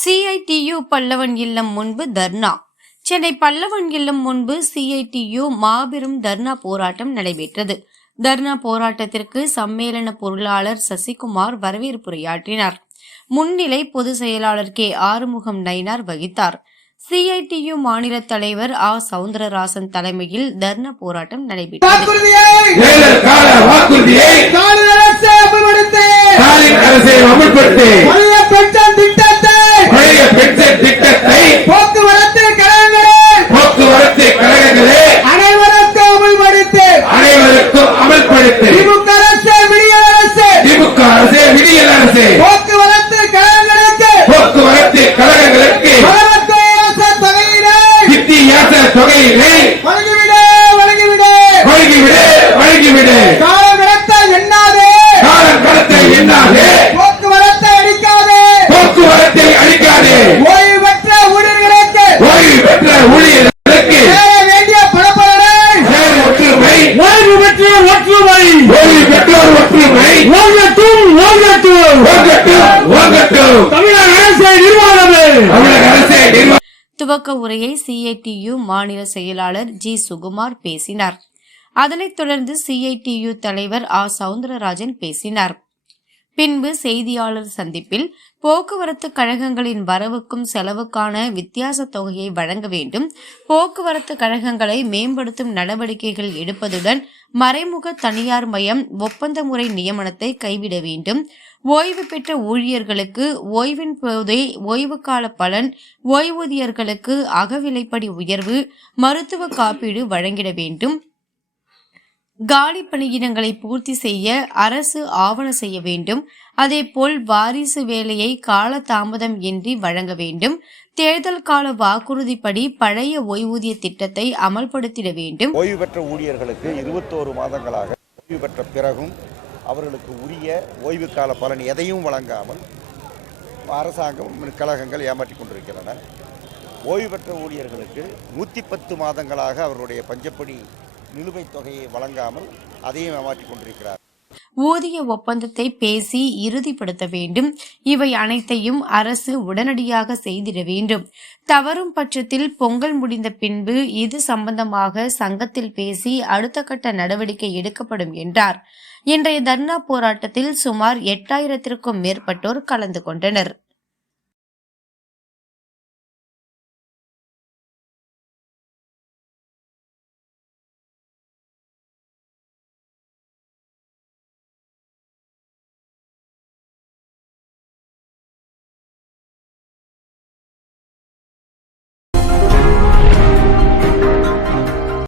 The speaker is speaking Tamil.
CITU பல்லவன் இல்லம் முன்பு தர்ணா. சென்னை பல்லவன் இல்லம் முன்பு CITU மாபெரும் தர்ணா போராட்டம் நடைபெற்றது. தர்ணா போராட்டத்திற்கு சம்மேளன பொருளாளர் சசிகுமார் வரவேற்புரையாற்றினார். முன்னிலை பொதுச் செயலாளர் கே ஆறுமுகம் நயினார் வகித்தார். CITU மாநில தலைவர் சவுந்தரராசன் தலைமையில் தர்ணா போராட்டம் நடைபெற்றது. போக்குவரத்து கழகங்களே அனைவருக்கும் அமல்படுத்து. திமுக அரசே விடியல் அரசே. போக்குவரத்து கழகங்களுக்கு வித்தியாச தொகையினை வழங்கிவிடு. காலம் கடத்த எண்ணாதே. போக்குவரத்தை அழிக்காதே. ஓய்வு பெற்ற ஊழியர்களுக்கு வேண்டிய பணப்பலனை ஒற்றுமை. தமிழக அரசை நிர்வாகமே. துவக்க உரையை CITU மாநில செயலாளர் G சுகுமார் பேசினார். அதனைத் தொடர்ந்து CITU தலைவர் சவுந்தரராஜன் பேசினார். பின்பு செய்தியாளர் சந்திப்பில் போக்குவரத்து கழகங்களின் வரவுக்கும் செலவுக்கான வித்தியாச தொகையை வழங்க வேண்டும், போக்குவரத்து கழகங்களை மேம்படுத்தும் நடவடிக்கைகள் எடுப்பதுடன் மறைமுக தனியார் மயம் ஒப்பந்த முறை நியமனத்தை கைவிட வேண்டும், ஓய்வு பெற்ற ஊழியர்களுக்கு ஓய்வின் போதே ஓய்வு கால பலன், ஓய்வூதியர்களுக்கு அகவிலைப்படி உயர்வு, மருத்துவ காப்பீடு வழங்கிட வேண்டும், காலி பணியிடங்களை பூர்த்தி செய்ய அரசு ஆவண செய்ய வேண்டும், அதேபோல் வாரிசு வேலையை கால தாமதம் இன்றி வழங்க வேண்டும், தேர்தல் கால வாக்குறுதிப்படி பழைய ஓய்வூதிய திட்டத்தை அமல்படுத்திட வேண்டும். ஓய்வு பெற்ற ஊழியர்களுக்கு 21 மாதங்களாக ஓய்வு பெற்ற பிறகும் அவர்களுக்கு உரிய ஓய்வு கால பலன் எதையும் வழங்காமல் அரசாங்கம் கழகங்கள் ஏமாற்றிக் கொண்டிருக்கின்றன. ஓய்வு பெற்ற ஊழியர்களுக்கு 110 மாதங்களாக அவர்களுடைய பஞ்சப்படி நிலுவைத் தொகையை வழங்காமல் அதையும் ஏமாற்றிக் கொண்டிருக்கிறார். ஊதிய ஒப்பந்தத்தை பேசி இறுதிப்படுத்த வேண்டும். இவை அனைத்தையும் அரசு உடனடியாக செய்திட வேண்டும். தவறும் பட்சத்தில் பொங்கல் முடிந்த பின்பு இது சம்பந்தமாக சங்கத்தில் பேசி அடுத்த கட்ட நடவடிக்கை எடுக்கப்படும் என்றார். இன்றைய தர்ணா போராட்டத்தில் சுமார் 8000க்கும் மேற்பட்டோர் கலந்து கொண்டனர்.